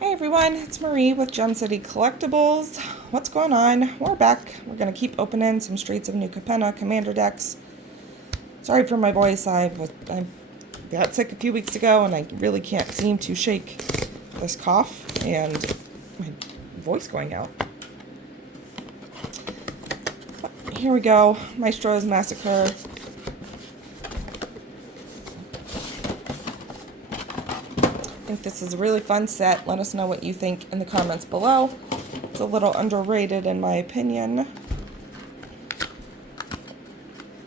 Hey everyone, it's Marie with Gem City Collectibles. What's going on? We're back. We're going to keep opening some Streets of New Capenna Commander decks. Sorry for my voice. I got sick a few weeks ago and I really can't seem to shake this cough and my voice going out. But here we go. Maestros, Massacre. I think this is a really fun set. Let us know what you think in the comments below. It's a little underrated in my opinion.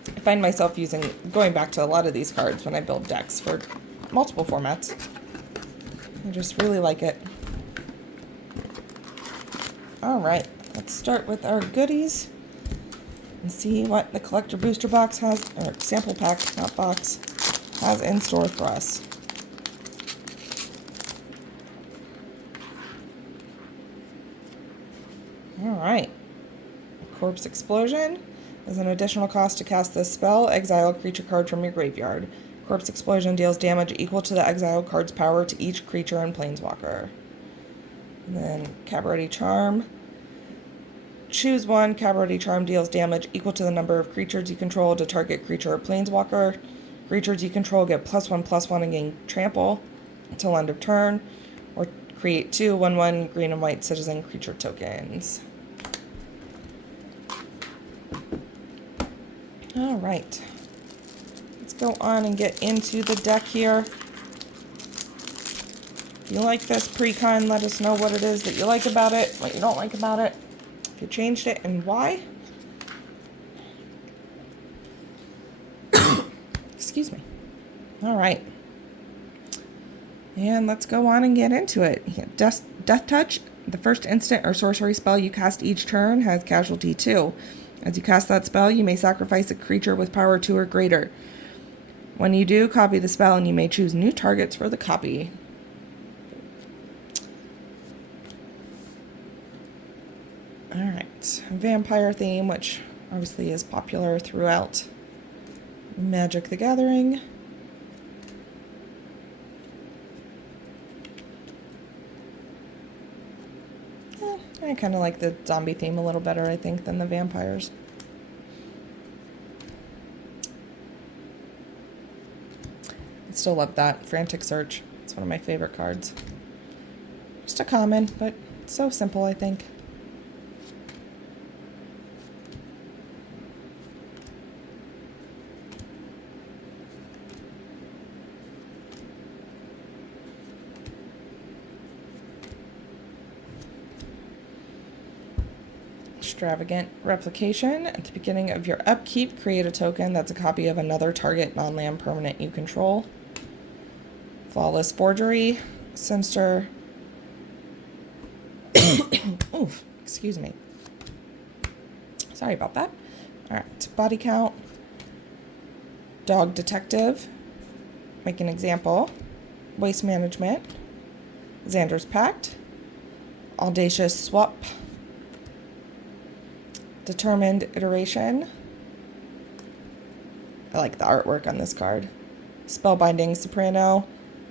I find myself going back to a lot of these cards when I build decks for multiple formats. I just really like it. Alright, let's start with our goodies and see what the collector booster box has, or sample pack, not box, has in store for us. Alright. Corpse Explosion is an additional cost to cast this spell. Exile a creature card from your graveyard. Corpse Explosion deals damage equal to the exiled card's power to each creature and planeswalker. And then Cabaret Charm. Choose one. Cabaret Charm deals damage equal to the number of creatures you control to target creature or planeswalker. Creatures you control get +1/+1 and gain trample until end of turn. Or create 2 1/1 green and white citizen creature tokens. Alright, let's go on and get into the deck here. If you like this pre-con, let us know what it is that you like about it, what you don't like about it, if you changed it, and why. Excuse me. Alright. And let's go on and get into it. Death Touch, the first instant or sorcery spell you cast each turn, has casualty 2. As you cast that spell, you may sacrifice a creature with power 2 or greater. When you do, copy the spell and you may choose new targets for the copy. Alright, vampire theme, which obviously is popular throughout Magic the Gathering. I kind of like the zombie theme a little better, I think, than the vampires. I still love that. Frantic Search. It's one of my favorite cards. Just a common, but so simple, I think. Extravagant Replication. At the beginning of your upkeep, create a token that's a copy of another target non-land permanent you control. Flawless Forgery. Sinister. Oof, excuse me. Sorry about that. Alright, Body Count. Dog Detective. Make an example. Waste Management. Xander's Pact. Audacious Swap. Determined Iteration. I like the artwork on this card. Spellbinding Soprano.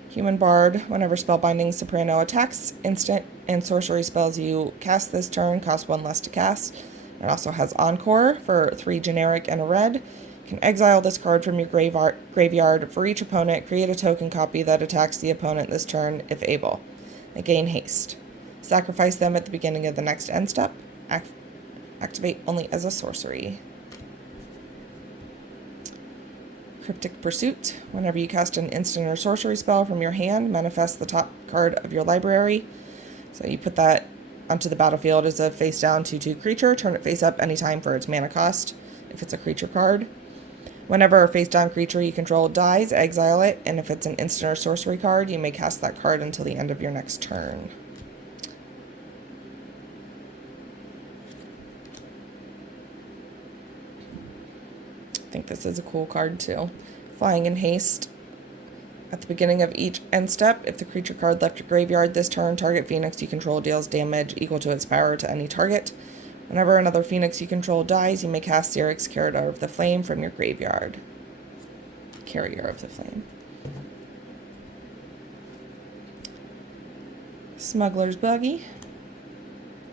Human Bard. Whenever Spellbinding Soprano attacks, instant and sorcery spells you cast this turn cost 1 less to cast. It also has Encore for 3 generic and a red. You can exile this card from your graveyard. For each opponent, create a token copy that attacks the opponent this turn if able. They gain haste. Sacrifice them at the beginning of the next end step. Activate only as a sorcery. Cryptic Pursuit. Whenever you cast an instant or sorcery spell from your hand, manifest the top card of your library. So you put that onto the battlefield as a face-down 2/2 creature. Turn it face up anytime for its mana cost, if it's a creature card. Whenever a face-down creature you control dies, exile it, and if it's an instant or sorcery card, you may cast that card until the end of your next turn. I think this is a cool card too. Flying in Haste. At the beginning of each end step, if the creature card left your graveyard this turn, target Phoenix you control deals damage equal to its power to any target. Whenever another Phoenix you control dies, you may cast Xerix, Carrier of the Flame from your graveyard. Carrier of the Flame. Smuggler's Buggy,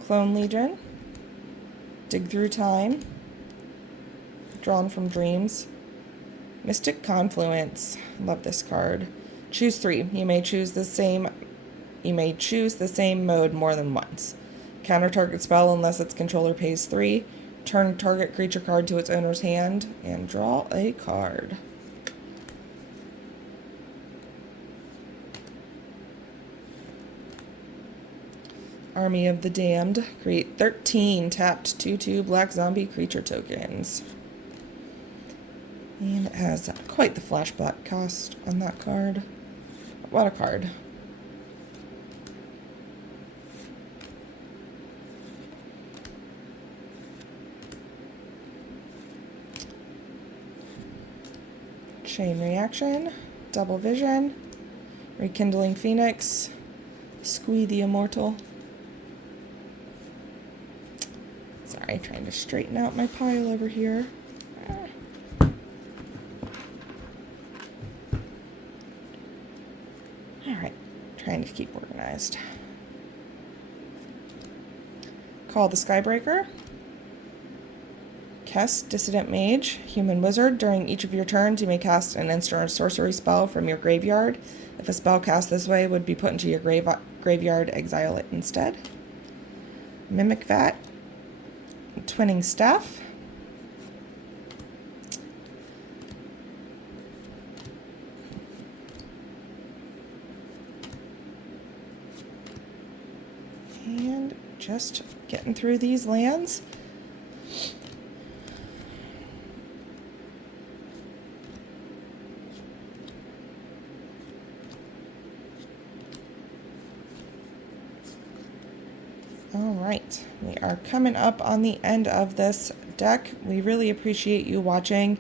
Clone Legion, Dig Through Time, Drawn from Dreams, Mystic Confluence. Love this card. Choose 3. You may choose the same mode more than once. Counter target spell unless its controller pays 3. Turn target creature card to its owner's hand and draw a card. Army of the Damned. Create 13 tapped 2/2 black zombie creature tokens. And it has quite the flashback cost on that card. What a card. Chain Reaction, Double Vision, Rekindling Phoenix, Squee the Immortal. Sorry, trying to straighten out my pile over here. Alright, trying to keep organized. Call the Skybreaker. Kess, Dissident Mage, Human Wizard. During each of your turns, you may cast an instant or sorcery spell from your graveyard. If a spell cast this way would be put into your graveyard, exile it instead. Mimic Vat, Twinning Staff, and just getting through these lands. All right, we are coming up on the end of this deck. We really appreciate you watching.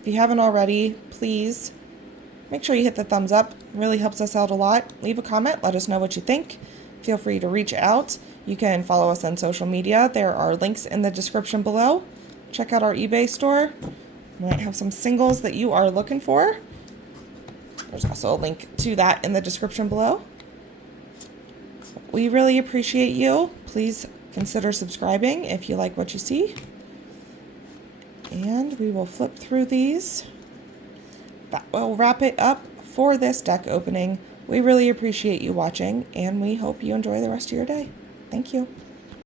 If you haven't already, please make sure you hit the thumbs up. It really helps us out a lot. Leave a comment, let us know what you think. Feel free to reach out. You can follow us on social media. There are links in the description below. Check out our eBay store. We might have some singles that you are looking for. There's also a link to that in the description below. We really appreciate you. Please consider subscribing if you like what you see. And we will flip through these. That will wrap it up for this deck opening. We really appreciate you watching, and we hope you enjoy the rest of your day. Thank you.